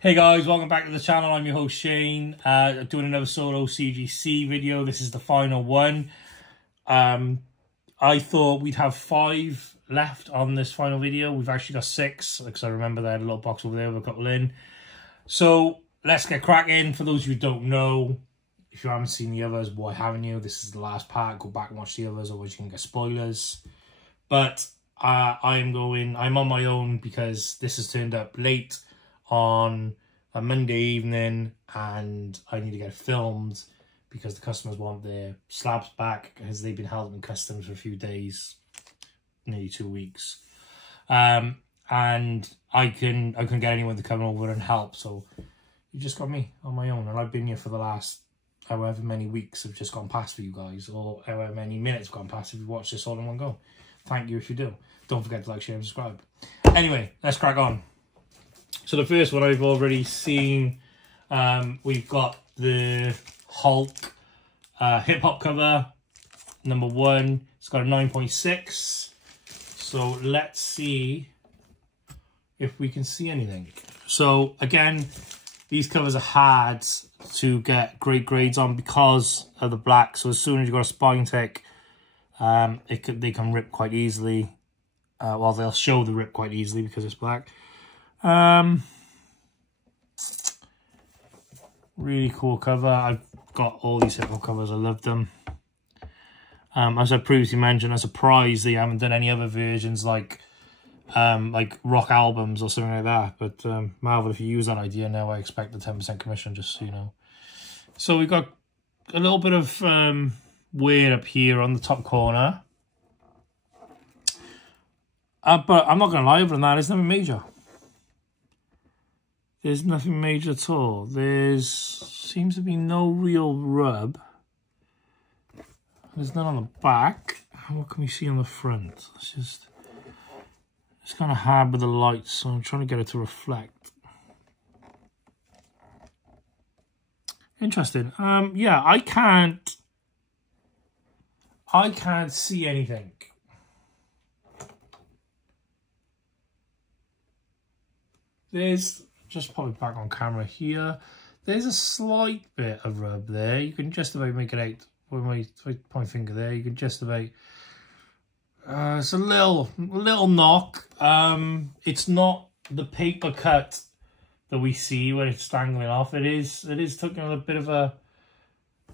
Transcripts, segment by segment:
Hey guys, welcome back to the channel. I'm your host Shane. Doing another solo CGC video. This is the final one. I thought we'd have 5 left on this final video. We've actually got 6 because I remember they had a little box over there with a couple in. So let's get cracking. For those of you who don't know, if you haven't seen the others, why haven't you? This is the last part. Go back and watch the others, otherwise you can get spoilers. But I'm on my own because this has turned up late on a Monday evening and I need to get it filmed because the customers want their slabs back because they've been held in customs for a few days, nearly 2 weeks. And I couldn't get anyone to come over and help, so you just got me on my own, and I've been here for the last however many weeks have just gone past for you guys, or however many minutes have gone past if you watch this all in one go. Thank you if you do. Don't forget to like, share and subscribe. Anyway, let's crack on. So the first one I've already seen, we've got the Hulk hip hop cover, number 1. It's got a 9.6. So let's see if we can see anything. So again, these covers are hard to get great grades on because of the black. So as soon as you've got a spine tech, they can rip quite easily. Well, they'll show the rip quite easily because it's black. Really cool cover. I've got all these hip hop covers. I love them. As I previously mentioned, I'm surprised they haven't done any other versions like rock albums or something like that. But Marvel, if you use that idea now, I expect the 10% commission, just so you know. So we've got a little bit of wear up here on the top corner. But I'm not going to lie, other than that, it's nothing major. There's nothing major at all. Seems to be no real rub. There's none on the back. What can we see on the front? It's kind of hard with the lights, so I'm trying to get it to reflect. Interesting. Yeah, I can't see anything. There's, just pop it back on camera here, there's a slight bit of rub there. You can just about make it out with my finger there. You can just about, it's a little knock. It's not the paper cut that we see where it's dangling off. It is taking a bit of a,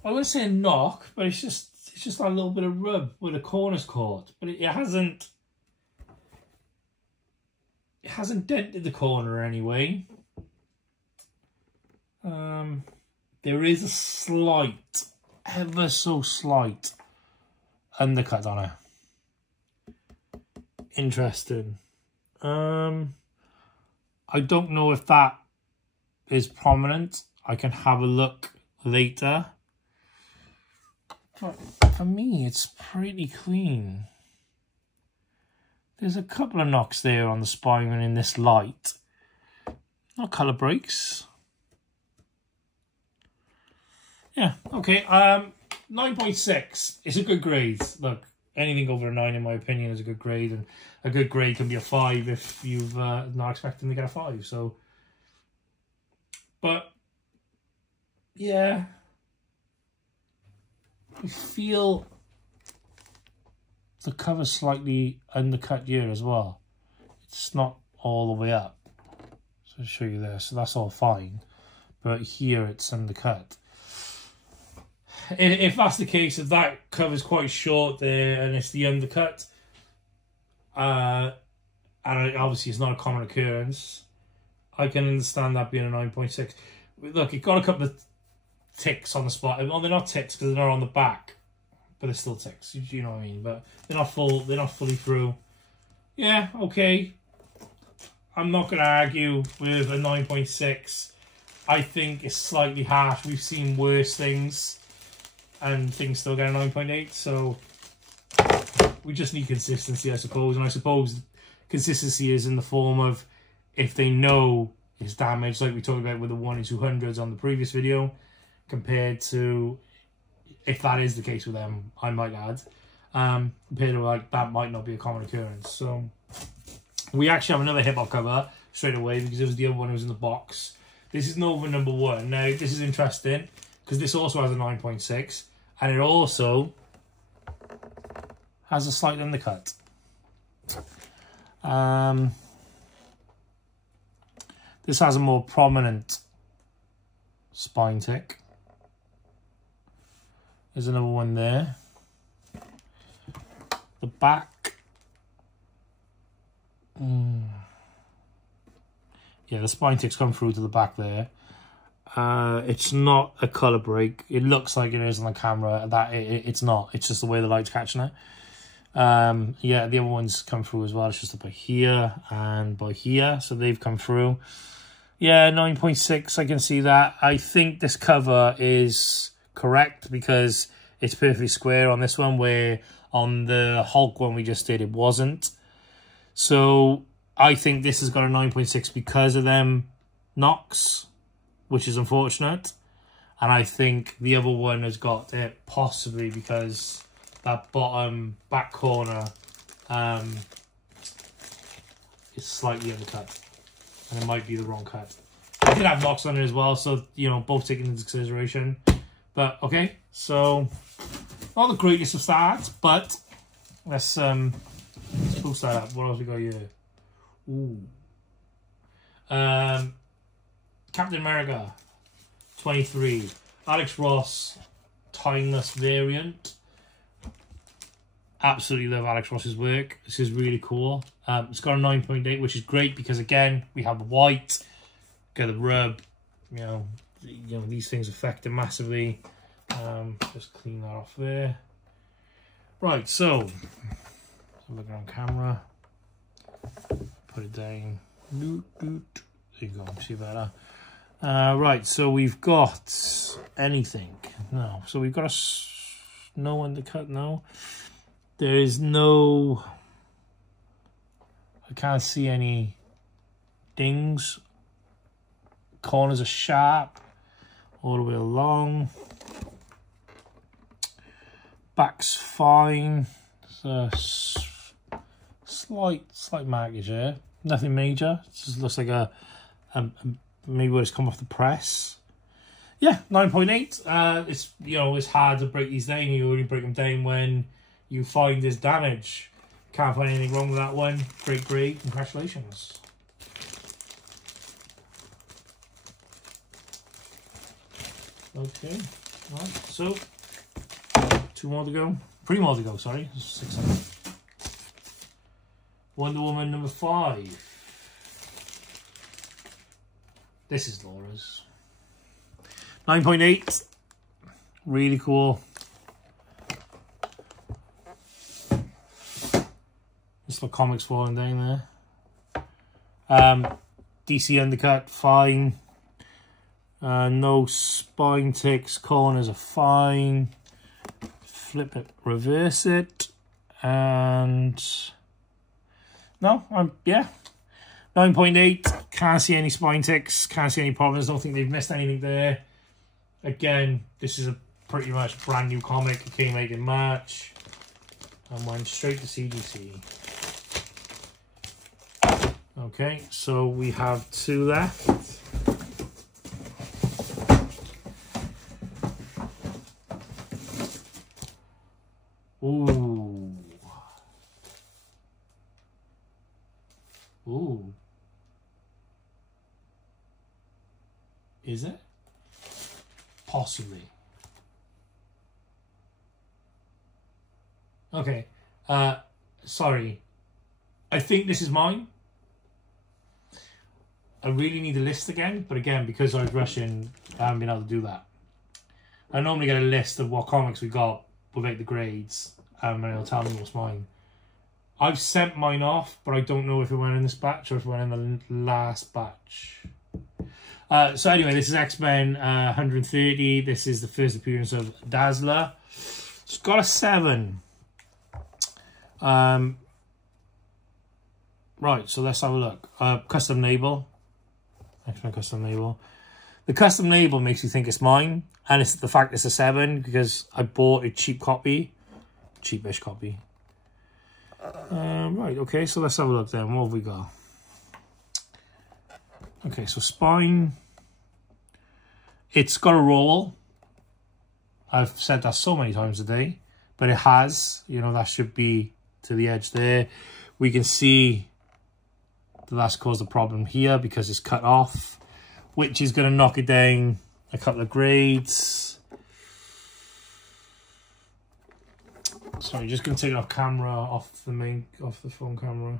I wouldn't say a knock, but it's just a little bit of rub where the corner's caught. But it hasn't dented the corner anyway. There is a slight, ever so slight undercut on it. Interesting. I don't know if that is prominent. I can have a look later. But for me, it's pretty clean. There's a couple of knocks there on the spine and in this light. Not colour breaks. Yeah, okay. 9.6. It's a good grade. Look, anything over a 9 in my opinion is a good grade, and a good grade can be a 5 if you've not expecting to get a 5. So, but yeah, I feel the cover's slightly undercut here as well. It's not all the way up. So I'll show you there. So that's all fine. But here it's undercut. If that's the case, if that cover's quite short there and it's the undercut, and obviously it's not a common occurrence, I can understand that being a 9.6. Look, it got a couple of ticks on the spot. Well, they're not ticks because they're not on the back. But they're still ticks, you know what I mean? But they're not fully through. Yeah, okay. I'm not going to argue with a 9.6. I think it's slightly harsh. We've seen worse things, and things still get a 9.8. So we just need consistency, I suppose. And I suppose consistency is in the form of if they know it's damaged, like we talked about with the 1 in 200s on the previous video, compared to, if that is the case with them, I might add, compared to like that might not be a common occurrence. So we actually have another hip hop cover straight away because it was the other one who was in the box. This is Nova number 1. Now, this is interesting because this also has a 9.6 and it also has a slight undercut. This has a more prominent spine tick. There's another one there. The back. Yeah, the spine ticks come through to the back there. It's not a colour break. It looks like it is on the camera. It's not. It's just the way the light's catching it. Yeah, the other ones come through as well. It's just by here and by here. So they've come through. Yeah, 9.6, I can see that. I think this cover is correct because it's perfectly square on this one, where on the Hulk one we just did, it wasn't. So I think this has got a 9.6 because of them knocks, which is unfortunate. And I think the other one has got it possibly because that bottom back corner is slightly undercut. And it might be the wrong cut. I did have knocks on it as well, so, you know, both taken into consideration. But, okay, so, not the greatest of starts, but let's boost that up. What else we got here? Ooh. Captain America 23. Alex Ross, timeless variant. Absolutely love Alex Ross's work. This is really cool. It's got a 9.8, which is great because, again, we have the white, got the rub. You know, these things affect it massively. Just clean that off there. Right, so look on camera. Put it down. There you go. See better. Right, so we've got anything. No, so we've got no undercut. No. There is no, I can't see any dings. Corners are sharp all the way along. Back's fine. It's a slight markage there. Nothing major. It just looks like a maybe where it's come off the press. Yeah, 9.8. It's, you know, it's hard to break these down. You only break them down when you find there's damage. Can't find anything wrong with that one. Great grade. Congratulations. Okay. Right. So 2 more to go. 3 more to go. Sorry. 6. Wonder Woman number 5. This is Laura's. 9.8. Really cool. Just the comics falling down there. DC undercut, fine. No spine ticks, corners are fine. Flip it, reverse it, and no, yeah. 9.8, can't see any spine ticks, can't see any problems, don't think they've missed anything there. Again, this is a pretty much brand new comic. It came out in March and went straight to CGC. Okay, so we have 2 left. Ooh. Ooh. Is it? Possibly. Okay. Sorry. I think this is mine. I really need a list again, but again, because I was rushing, I haven't been able to do that. I normally get a list of what comics we got without the grades, and it'll tell me what's mine. I've sent mine off, but I don't know if it went in this batch or if it went in the last batch. So anyway, this is X-Men 130. This is the first appearance of Dazzler. It's got a 7. Right, so let's have a look. Custom label. X-Men custom label. The custom label makes you think it's mine, and it's the fact it's a 7 because I bought a cheap copy. Cheapish copy. Right, okay, so let's have a look then. What have we got? Okay, so spine. It's got a roll. I've said that so many times today, but it has. You know, that should be to the edge there. We can see that that's caused a problem here because it's cut off, which is going to knock it down a couple of grades. Sorry, just going to take it off camera, off the phone camera.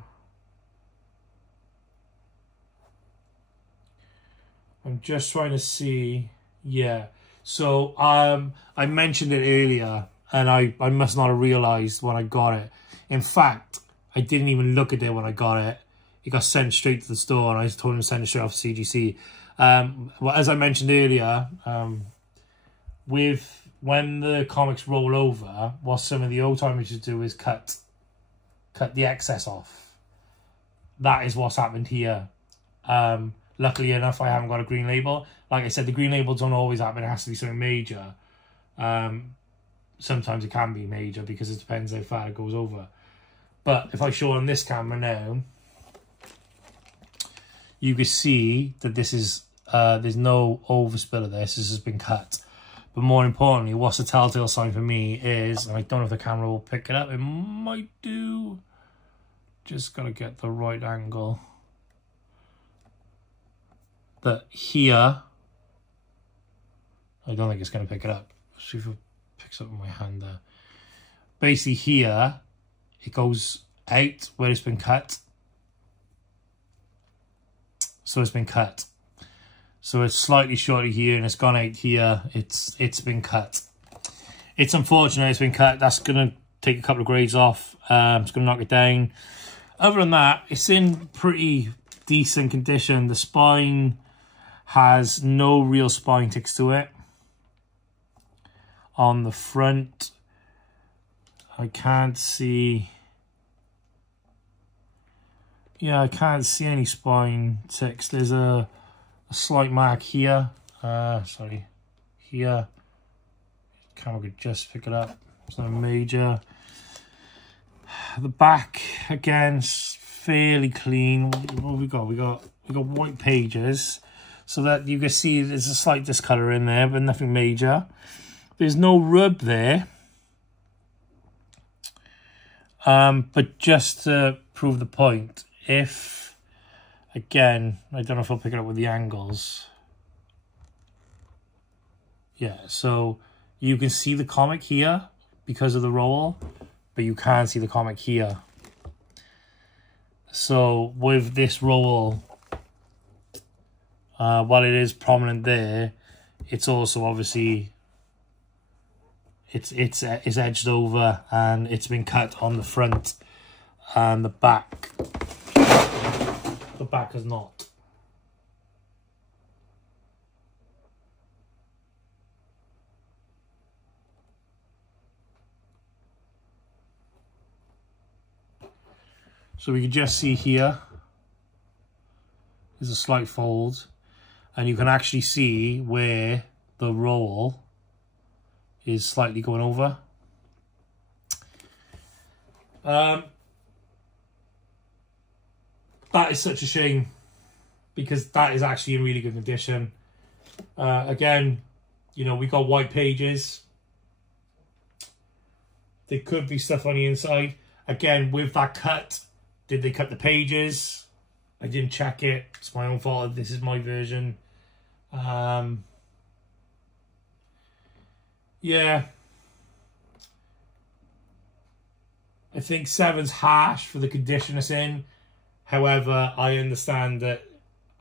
I'm just trying to see, yeah. So I mentioned it earlier, and I must not have realised when I got it. In fact, I didn't even look at it when I got it. It got sent straight to the store, and I told him to send it straight off to CGC. Well, as I mentioned earlier, when the comics roll over, what some of the old timers do is cut the excess off. That is what's happened here. Luckily enough, I haven't got a green label. Like I said, the green labels don't always happen. It has to be something major. Sometimes it can be major because it depends how far it goes over. But if I show on this camera now, you can see that this is there's no overspill of this. This has been cut. But more importantly, what's a telltale sign for me is, and I don't know if the camera will pick it up. It might do. Just got to get the right angle. That here, I don't think it's going to pick it up. Let's see if it picks up with my hand there. Basically here, it goes out where it's been cut. So it's been cut. So it's slightly shorter here and it's gone out here. It's been cut. It's unfortunate it's been cut. That's going to take a couple of grades off. It's going to knock it down. Other than that, it's in pretty decent condition. The spine has no real spine ticks to it. On the front, I can't see... Yeah, I can't see any spine ticks. There's a slight mark here. Sorry, here. Camera could just pick it up. It's not major. The back again is fairly clean. What have we got? We got white pages, so that you can see there's a slight discolor in there, but nothing major. There's no rub there. But just to prove the point, if, again, I don't know if I'll pick it up with the angles. Yeah, so you can see the comic here because of the roll, but you can't see the comic here. So with this roll, while it is prominent there, it's also obviously it's edged over and it's been cut on the front, and the back has not. So we can just see here there's a slight fold, and you can actually see where the roll is slightly going over. That is such a shame, because that is actually in really good condition. Again, you know, we got white pages. There could be stuff on the inside. Again, with that cut, did they cut the pages? I didn't check it. It's my own fault. This is my version. Yeah. I think 7's harsh for the condition it's in. However, I understand that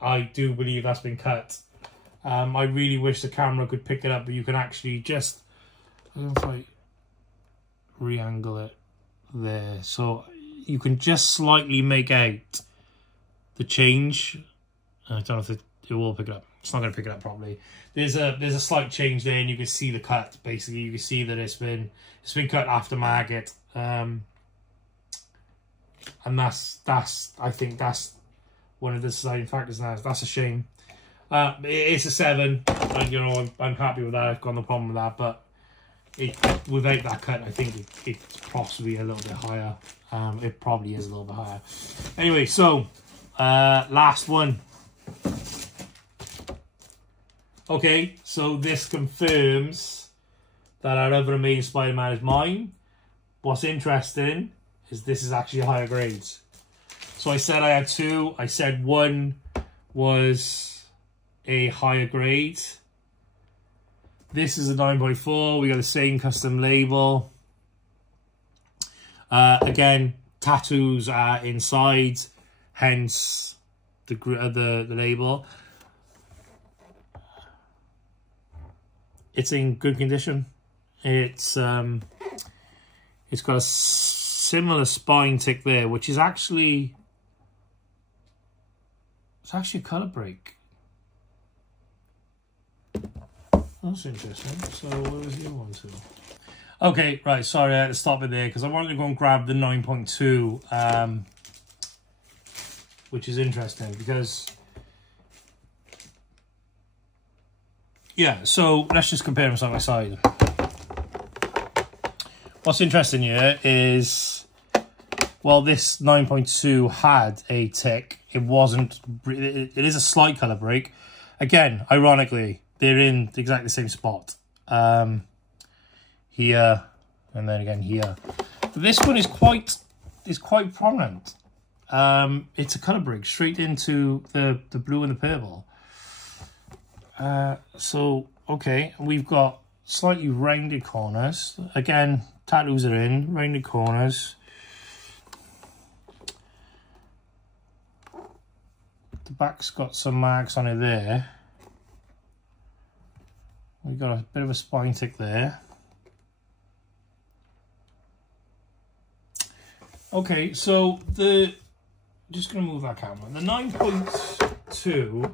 I do believe that's been cut. I really wish the camera could pick it up, but you can actually just, I don't know if I re-angle it there. So you can just slightly make out the change. I don't know if it will pick it up. It's not going to pick it up properly. There's a slight change there, and you can see the cut. Basically, you can see that it's been cut after market. And I think that's one of the deciding factors now. That's a shame. It's a 7, and you know I'm happy with that. I've got no problem with that. But without that cut, I think it's possibly a little bit higher. It probably is a little bit higher. Anyway, so last one. Okay, so this confirms that our other amazing Spider-Man is mine. What's interesting is this is actually a higher grade. So I said I had two. I said one was a higher grade. This is a 9.4. We got the same custom label. Again, tattoos are inside, hence the label. It's in good condition. It's got a similar spine tick there, which is actually a color break. That's interesting. So where was the other one to? Okay, right. Sorry, I had to stop it there because I wanted to go and grab the 9.2, which is interesting because. Yeah, so let's just compare them side by side. What's interesting here is, well, this 9.2 had a tick. It wasn't, it is a slight colour break. Again, ironically, they're in exactly the same spot. Here, and then again here. But this one is quite prominent. It's a colour break straight into the blue and the purple. So, okay, we've got slightly rounded corners. Again, tattoos are in, rounded corners. The back's got some marks on it there. We've got a bit of a spine tick there. Okay, so just going to move that camera. The 9.2...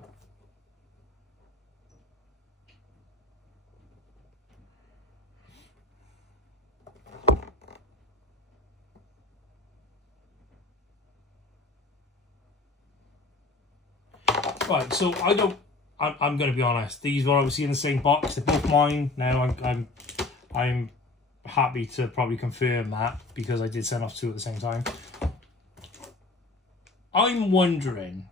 Right, so I'm going to be honest. These were obviously in the same box. They're both mine. Now I'm happy to probably confirm that because I did send off two at the same time. I'm wondering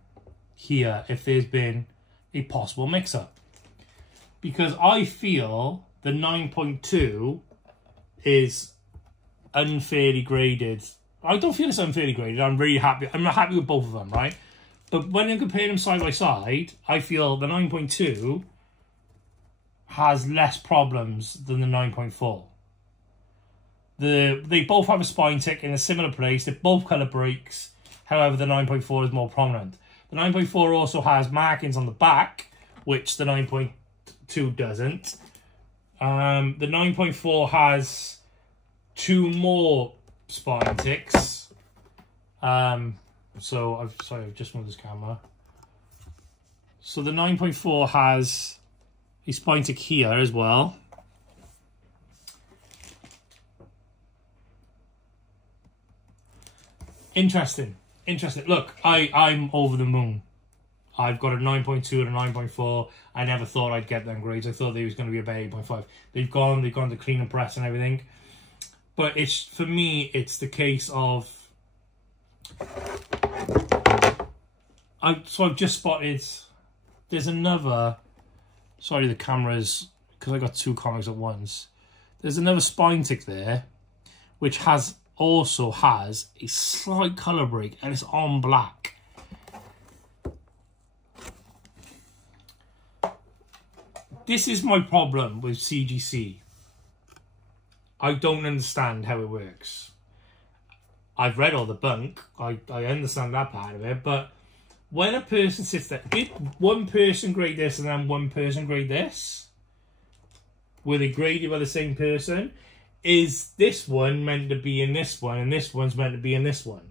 here if there's been a possible mix-up because I feel the 9.2 is unfairly graded. I don't feel it's unfairly graded. I'm really happy. I'm not happy with both of them, right? But when you compare them side by side, I feel the 9.2 has less problems than the 9.4. They both have a spine tick in a similar place. They're both colour breaks. However, the 9.4 is more prominent. The 9.4 also has markings on the back, which the 9.2 doesn't. The 9.4 has two more spine ticks. So I've just moved this camera. So the 9.4 has a spine tick here as well. Interesting. Look, I'm over the moon. I've got a 9.2 and a 9.4. I never thought I'd get them grades. I thought they was going to be about 8.5. They've gone to clean and press and everything. But it's, for me, it's the case of so I've just spotted there's another, sorry the camera's, because I got two comics at once. There's another spine tick there, which also has a slight colour break and it's on black. This is my problem with CGC. I don't understand how it works. I've read all the bunk, I understand that part of it, but when a person sits there, did one person grade this and then one person grade this? Were they graded by the same person? Is this one meant to be in this one and this one's meant to be in this one?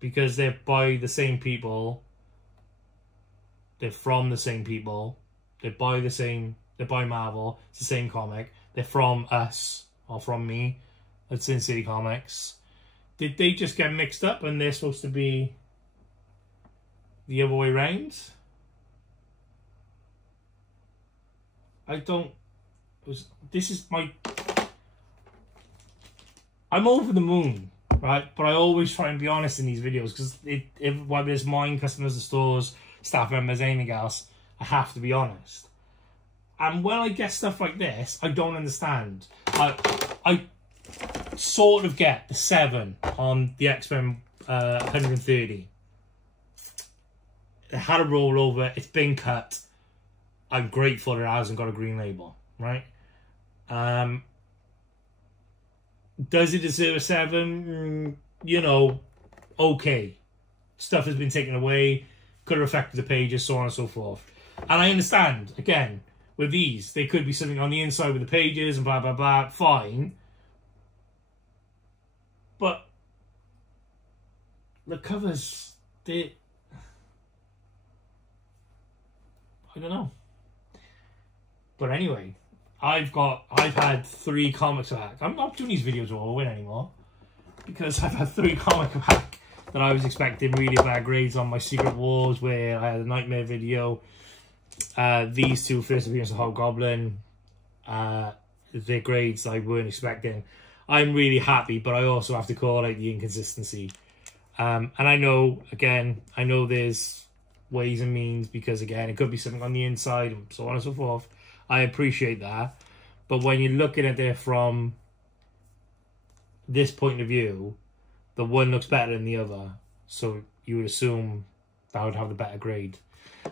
Because they're by the same people, they're from the same people, they're by Marvel, it's the same comic, they're from us, or from me, at Sin City Comics. Did they just get mixed up and they're supposed to be the other way round? I'm over the moon, right? But I always try and be honest in these videos because whether it's mine, customers, the stores, staff members, anything else, I have to be honest. And when I get stuff like this, I don't understand. I sort of get the 7 on the X-Men 130. It had a rollover, it's been cut. I'm grateful that it hasn't got a green label, right? Does it deserve a 7? You know, okay. Stuff has been taken away, could have affected the pages, so on and so forth. And I understand, again, with these, there could be something on the inside with the pages and blah, blah, blah, fine. But the covers, I don't know. But anyway, I've had 3 comics back. I'm not doing these videos all win anymore, because I've had 3 comics back that I was expecting really bad grades on. My Secret Wars, where I had a Nightmare video. These 2 First Appearance of Hobgoblin, their grades I weren't expecting. I'm really happy, but I also have to call out the inconsistency. And I know, again, there's ways and means, because again, it could be something on the inside and so on and so forth. I appreciate that. But when you're looking at it from this point of view, the one looks better than the other. So you would assume that would have the better grade.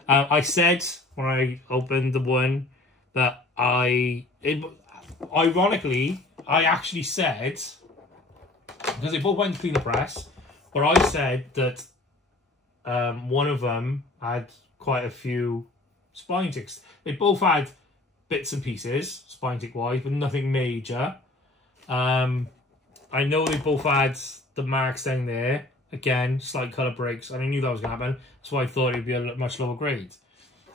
I said when I opened the one that ironically, I actually said, because they both went to clean the press, but I said that one of them had quite a few spine ticks. They both had bits and pieces, spine tick wise, but nothing major. I know they both had the marks down there. Again, slight colour breaks, and I knew that was going to happen, so I thought it would be a much lower grade.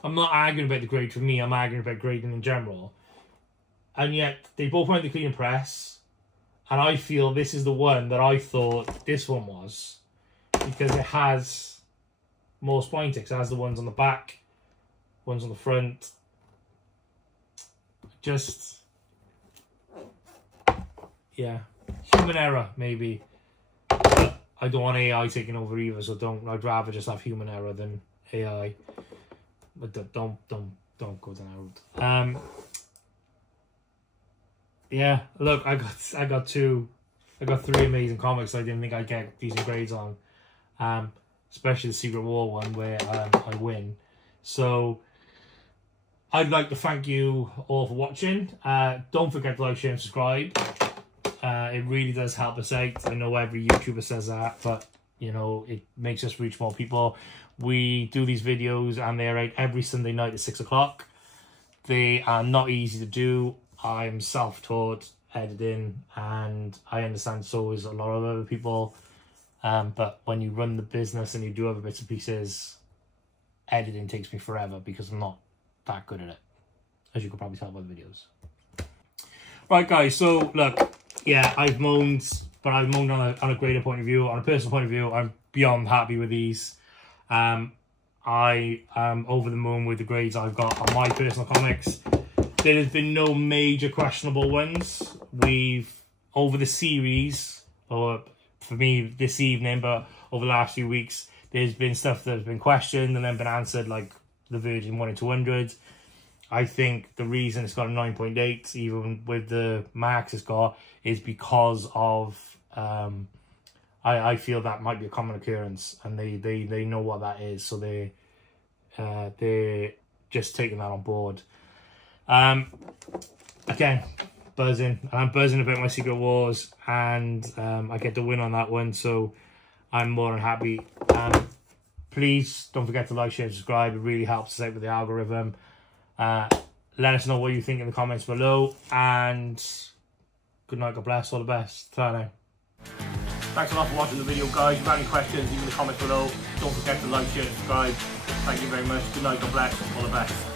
I'm not arguing about the grade for me, I'm arguing about grading in general. And yet, they both went to clean and press, and I feel this is the one that I thought this one was, because it has more spine ticks. It has the ones on the back, ones on the front. Just, yeah, human error maybe. But I don't want AI taking over either, so I'd rather just have human error than AI. But don't go down that road. Yeah, look, I got 3 amazing comics I didn't think I'd get decent grades on. Especially the Secret War one, where I win. So I'd like to thank you all for watching. Don't forget to like, share and subscribe. It really does help us out. I know every YouTuber says that, but you know, it makes us reach more people. We do these videos and they're out every Sunday night at 6 o'clock. They are not easy to do. I'm self-taught editing, and I understand so is a lot of other people. But when you run the business and you do other bits and pieces, editing takes me forever because I'm not that good at it, as you can probably tell by the videos. Right, guys, so look, yeah, I've moaned, but I've moaned on a greater point of view. On a personal point of view, I'm beyond happy with these. I am over the moon with the grades I've got on my personal comics. There has been no major questionable ones. Over the series, or for me this evening, but over the last few weeks, there's been stuff that has been questioned and then been answered, like the Virgin 1 in 200. I think the reason it's got a 9.8, even with the marks it's got, is because of, I feel that might be a common occurrence, and they know what that is, so they're just taking that on board. Again, buzzing, and I'm buzzing about my Secret Wars, and I get to win on that one, so I'm more than happy. Please don't forget to like, share, and subscribe. It really helps us out with the algorithm. Let us know what you think in the comments below, and good night, God bless, all the best. Ta now. Thanks a lot for watching the video, guys. If you have any questions, leave in the comments below. Don't forget to like, share, and subscribe. Thank you very much. Good night, God bless, all the best.